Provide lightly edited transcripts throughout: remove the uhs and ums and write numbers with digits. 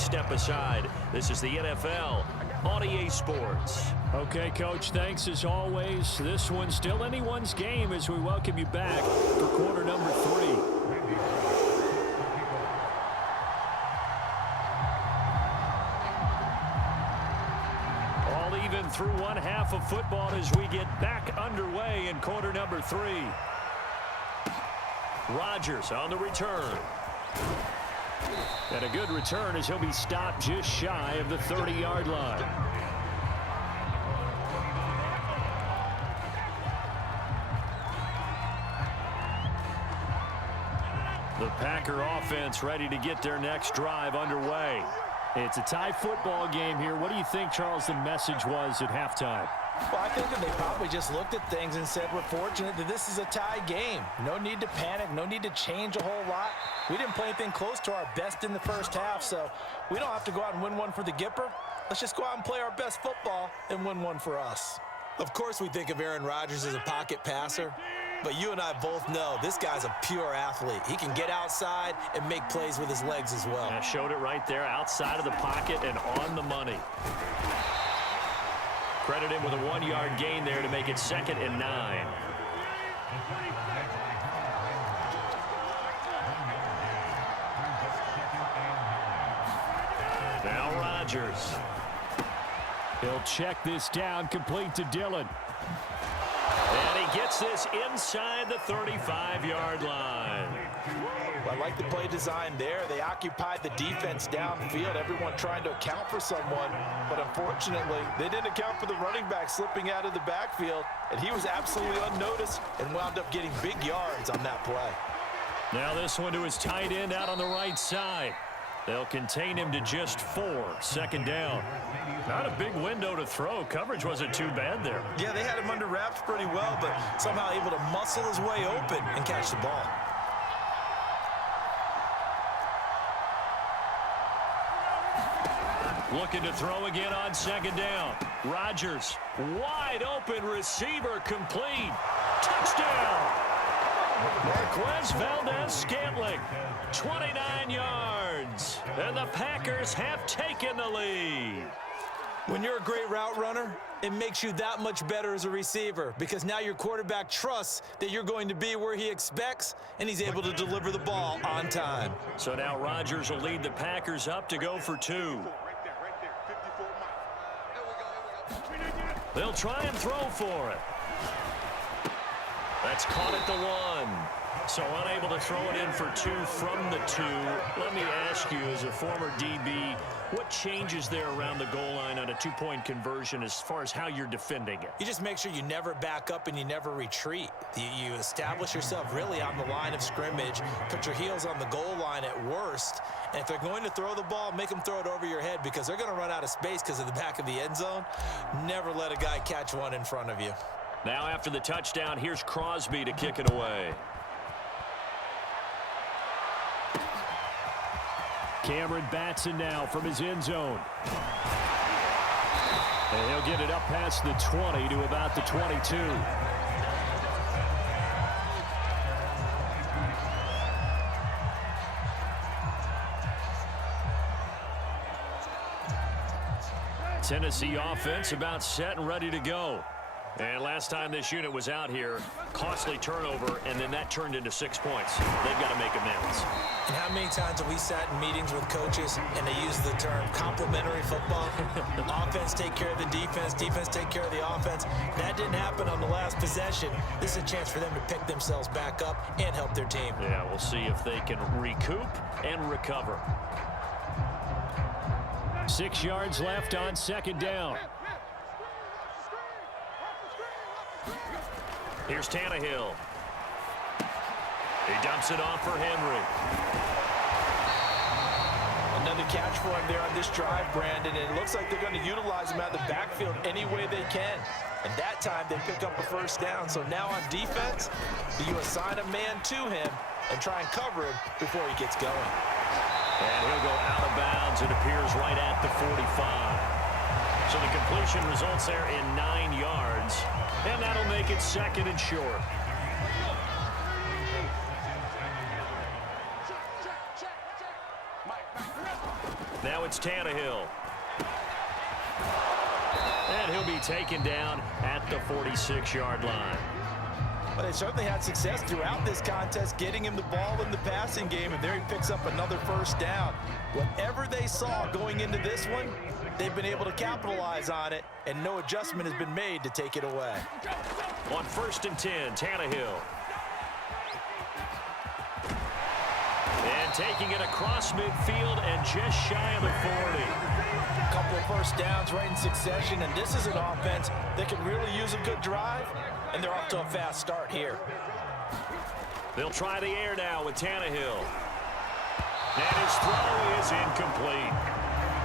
please step aside. This is the NFL on EA Sports. Okay, Coach, thanks as always. This one's still anyone's game as we welcome you back for quarter number 3. All even through one half of football as we get back underway in quarter number 3. Rodgers on the return. And a good return as he'll be stopped just shy of the 30-yard line. The Packer offense ready to get their next drive underway. It's a tie football game here. What do you think, Charles, the message was at halftime? Well, I think that they probably just looked at things and said, we're fortunate that this is a tie game. No need to panic, no need to change a whole lot. We didn't play anything close to our best in the first half, so we don't have to go out and win one for the Gipper. Let's just go out and play our best football and win one for us. Of course we think of Aaron Rodgers as a pocket passer, but you and I both know this guy's a pure athlete. He can get outside and make plays with his legs as well. I showed it right there, outside of the pocket and on the money. Credit him with a 1-yard gain there to make it 2nd and 9. Now Rodgers. He'll check this down, complete to Dillon. And he gets this inside the 35-yard line. Well, I like the play design there. They occupied the defense downfield, everyone trying to account for someone. But unfortunately, they didn't account for the running back slipping out of the backfield. And he was absolutely unnoticed and wound up getting big yards on that play. Now this one to his tight end out on the right side. They'll contain him to just 4, 2nd down. Not a big window to throw. Coverage wasn't too bad there. Yeah, they had him under wraps pretty well, but somehow able to muscle his way open and catch the ball. Looking to throw again on 2nd down. Rodgers, wide open receiver, complete. Touchdown! Marquez Valdez-Scantling, 29 yards. And the Packers have taken the lead. When you're a great route runner, it makes you that much better as a receiver because now your quarterback trusts that you're going to be where he expects, and he's able to deliver the ball on time. So now Rodgers will lead the Packers up to go for 2. They'll try and throw for it. That's caught at the 1. So unable to throw it in for 2 from the 2. Let me ask you, as a former DB, what changes there around the goal line on a 2-point conversion as far as how you're defending it? You just make sure you never back up and you never retreat. You establish yourself really on the line of scrimmage, put your heels on the goal line at worst, and if they're going to throw the ball, make them throw it over your head because they're going to run out of space because of the back of the end zone. Never let a guy catch one in front of you. Now after the touchdown, here's Crosby to kick it away. Cameron Batson now from his end zone. And he'll get it up past the 20 to about the 22. Tennessee offense about set and ready to go. And last time this unit was out here, costly turnover, and then that turned into 6 points. They've got to make amends. And how many times have we sat in meetings with coaches and they use the term complementary football? Offense take care of the defense, defense take care of the offense. That didn't happen on the last possession. This is a chance for them to pick themselves back up and help their team. Yeah, we'll see if they can recoup and recover. 6 yards left on 2nd down. Here's Tannehill. He dumps it off for Henry. Another catch for him there on this drive, Brandon, and it looks like they're going to utilize him out of the backfield any way they can. And that time they pick up a 1st down. So now on defense, you assign a man to him and try and cover him before he gets going. And he'll go out of bounds. It appears right at the 45. So the completion results there in 9 yards. And that'll make it 2nd and short. Now it's Tannehill. And he'll be taken down at the 46-yard line. But they certainly had success throughout this contest getting him the ball in the passing game, and there he picks up another first down. Whatever they saw going into this one, they've been able to capitalize on it, and no adjustment has been made to take it away. On 1st and 10, Tannehill. And taking it across midfield and just shy of the 40. A couple of first downs right in succession, and this is an offense that could really use a good drive, and they're off to a fast start here. They'll try the air now with Tannehill. And his throw is incomplete.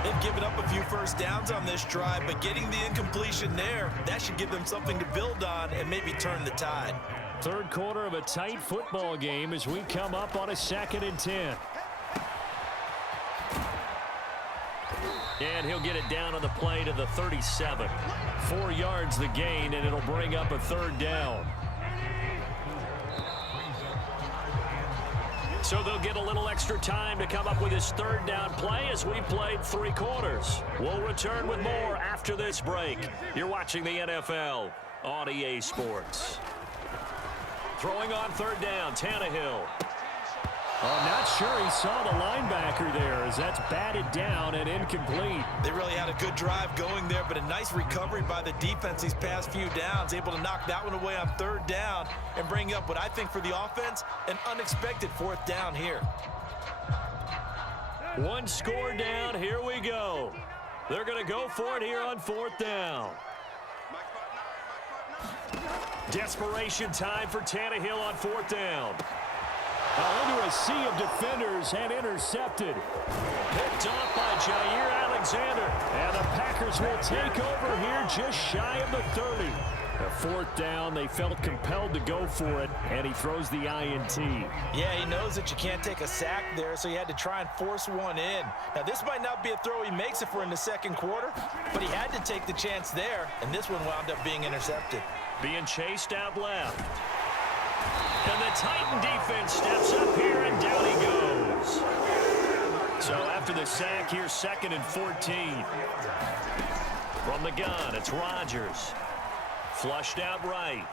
They've given up a few first downs on this drive, but getting the incompletion there, that should give them something to build on and maybe turn the tide. Third quarter of a tight football game as we come up on a 2nd and 10. And he'll get it down on the play to the 37. 4 yards the gain, and it'll bring up a 3rd down. So they'll get a little extra time to come up with his 3rd down play as we played 3 quarters. We'll return with more after this break. You're watching the NFL on EA Sports. Throwing on 3rd down, Tannehill. I'm not sure he saw the linebacker there as that's batted down and incomplete. They really had a good drive going there, but a nice recovery by the defense these past few downs, able to knock that one away on 3rd down and bring up what I think for the offense, an unexpected 4th down here. 1 score down, here we go. They're going to go for it here on 4th down. Desperation time for Tannehill on 4th down. Into a sea of defenders and intercepted. Picked off by Jair Alexander. And the Packers will take over here just shy of the 30. The 4th down, they felt compelled to go for it, and he throws the INT. Yeah, he knows that you can't take a sack there, so he had to try and force one in. Now, this might not be a throw he makes if we're in the 2nd quarter, but he had to take the chance there, and this one wound up being intercepted. Being chased out left. And the Titan defense steps up here, and down he goes. So after the sack here, 2nd and 14. From the gun, it's Rodgers. Flushed out right.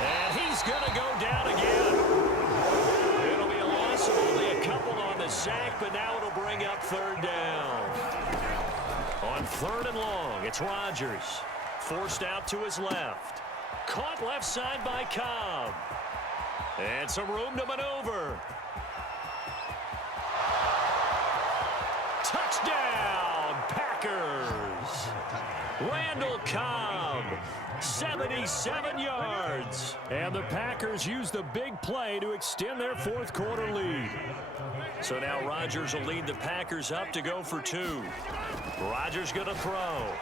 And he's going to go down again. It'll be a loss of only a couple on the sack, but now it'll bring up 3rd down. On 3rd and long, it's Rodgers. Forced out to his left. Caught left side by Cobb. And some room to maneuver. Touchdown, Packers. Randall Cobb, 77 yards. And the Packers use the big play to extend their 4th quarter lead. So now Rodgers will lead the Packers up to go for 2. Rodgers going to throw.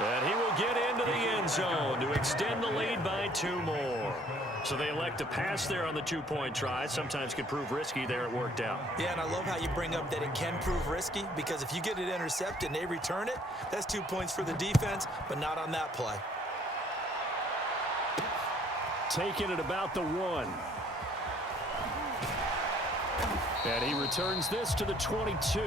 And he will get into the end zone to extend the lead by 2 more. So they elect to pass there on the 2-point try. Sometimes can prove risky. There it worked out. Yeah, and I love how you bring up that it can prove risky, because if you get it intercepted and they return it, that's 2 points for the defense, but not on that play. Taking it about the 1. And he returns this to the 22.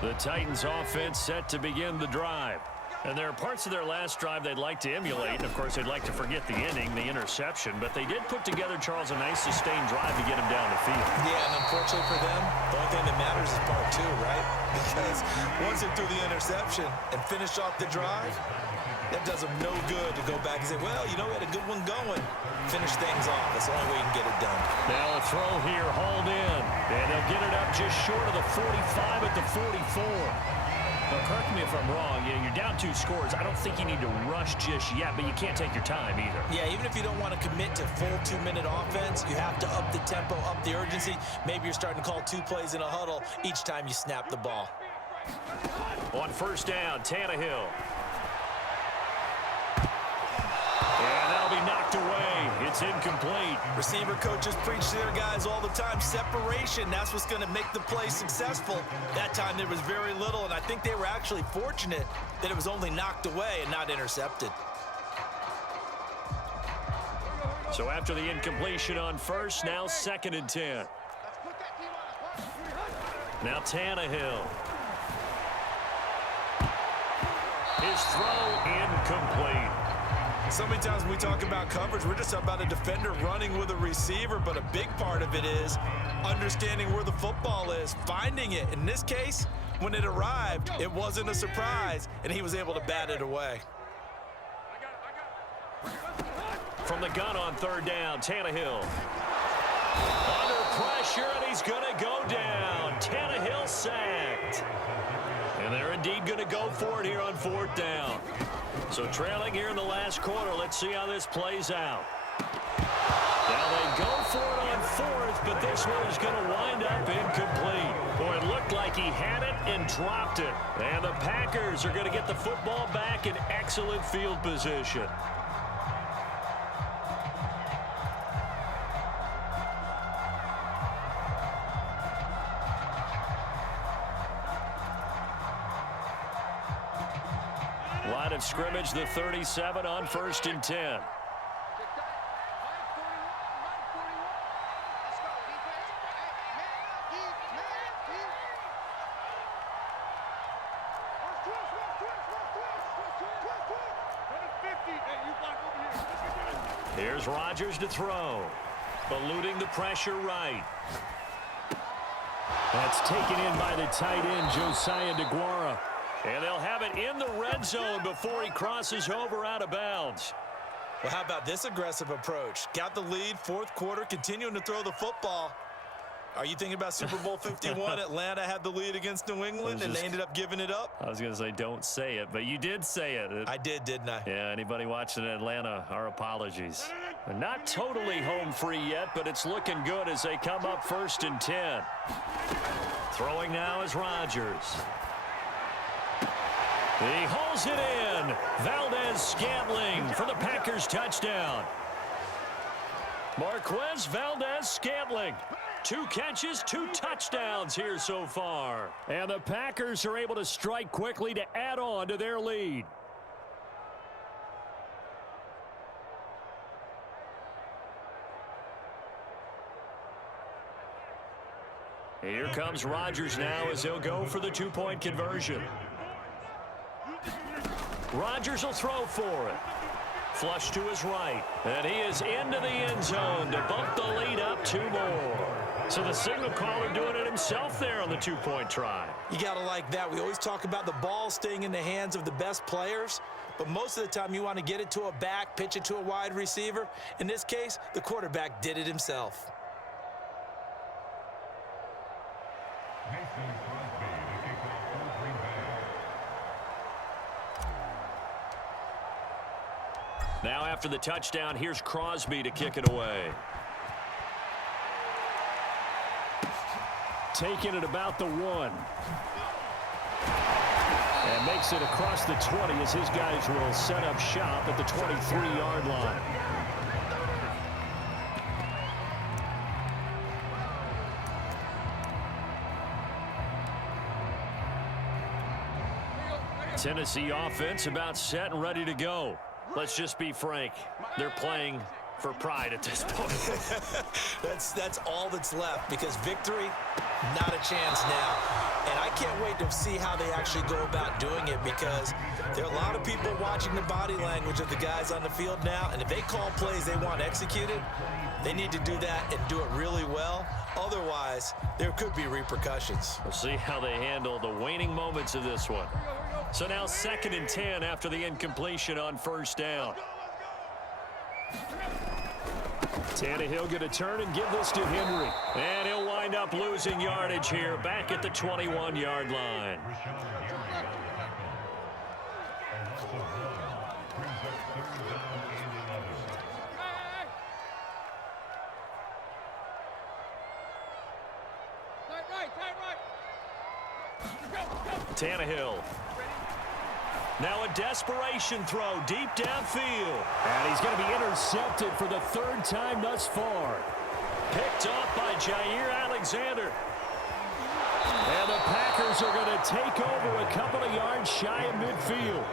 The Titans offense set to begin the drive. And there are parts of their last drive they'd like to emulate. And, of course, they'd like to forget the inning, the interception. But they did put together, Charles, a nice sustained drive to get him down the field. Yeah, and unfortunately for them, the only thing that matters is part 2, right? Because once they threw the interception and finished off the drive, that does them no good to go back and say, well, you know, we had a good one going. Finish things off. That's the only way you can get it done. Now a throw here, hauled in. And they'll get it up just short of the 45 at the 44. Well, correct me if I'm wrong. You're down 2 scores. I don't think you need to rush just yet, but you can't take your time either. Yeah, even if you don't want to commit to full 2-minute offense, you have to up the tempo, up the urgency. Maybe you're starting to call 2 plays in a huddle each time you snap the ball. On 1st down, Tannehill. And that'll be knocked away. It's incomplete. Receiver coaches preach to their guys all the time. Separation, that's what's going to make the play successful. That time there was very little, and I think they were actually fortunate that it was only knocked away and not intercepted. So after the incompletion on first, now 2nd and 10. Now Tannehill. His throw incomplete. So many times when we talk about coverage, we're just about a defender running with a receiver, but a big part of it is understanding where the football is, finding it. In this case, when it arrived, it wasn't a surprise, and he was able to bat it away. From the gun on 3rd down, Tannehill. Under pressure, and he's going to go down. Tannehill sacked. And they're indeed going to go for it here on 4th down. So trailing here in the last quarter, let's see how this plays out. Now they go for it on 4th, but this one is going to wind up incomplete. Boy, it looked like he had it and dropped it. And the Packers are going to get the football back in excellent field position. Line of scrimmage, the 37 on 1st and 10. Here's Rodgers to throw. Eluding the pressure right. That's taken in by the tight end, Josiah DeGuara. And they'll have it in the red zone before he crosses over out of bounds. Well, how about this aggressive approach? Got the lead, 4th quarter, continuing to throw the football. Are you thinking about Super Bowl 51? Atlanta had the lead against New England, and they ended up giving it up? I was going to say don't say it, but you did say it. I did, didn't I? Yeah, anybody watching Atlanta, our apologies. They're not totally home free yet, but it's looking good as they come up 1st and 10. Throwing now is Rodgers. He hauls it in. Valdez-Scantling for the Packers touchdown. Marquez Valdez-Scantling. 2 catches, 2 touchdowns here so far. And the Packers are able to strike quickly to add on to their lead. Here comes Rodgers now as he'll go for the 2-point conversion. Rodgers will throw for it. Flush to his right. And he is into the end zone to bump the lead up 2 more. So the signal caller doing it himself there on the 2-point try. You got to like that. We always talk about the ball staying in the hands of the best players, but most of the time you want to get it to a back, pitch it to a wide receiver. In this case, the quarterback did it himself. Now after the touchdown, here's Crosby to kick it away. Taking it about the 1. And makes it across the 20 as his guys will set up shop at the 23-yard line. Tennessee offense about set and ready to go. Let's just be frank. They're playing for pride at this point. That's all that's left, because victory, not a chance now. And I can't wait to see how they actually go about doing it, because there are a lot of people watching the body language of the guys on the field now, and if they call plays they want executed, they need to do that and do it really well. Otherwise, there could be repercussions. We'll see how they handle the waning moments of this one. So now 2nd and 10 after the incompletion on 1st down. Tannehill going to turn and give this to Henry. And he'll wind up losing yardage here back at the 21-yard line. Tannehill. Now a desperation throw deep downfield. And he's going to be intercepted for the 3rd time thus far. Picked off by Jair Alexander. And the Packers are going to take over a couple of yards shy of midfield.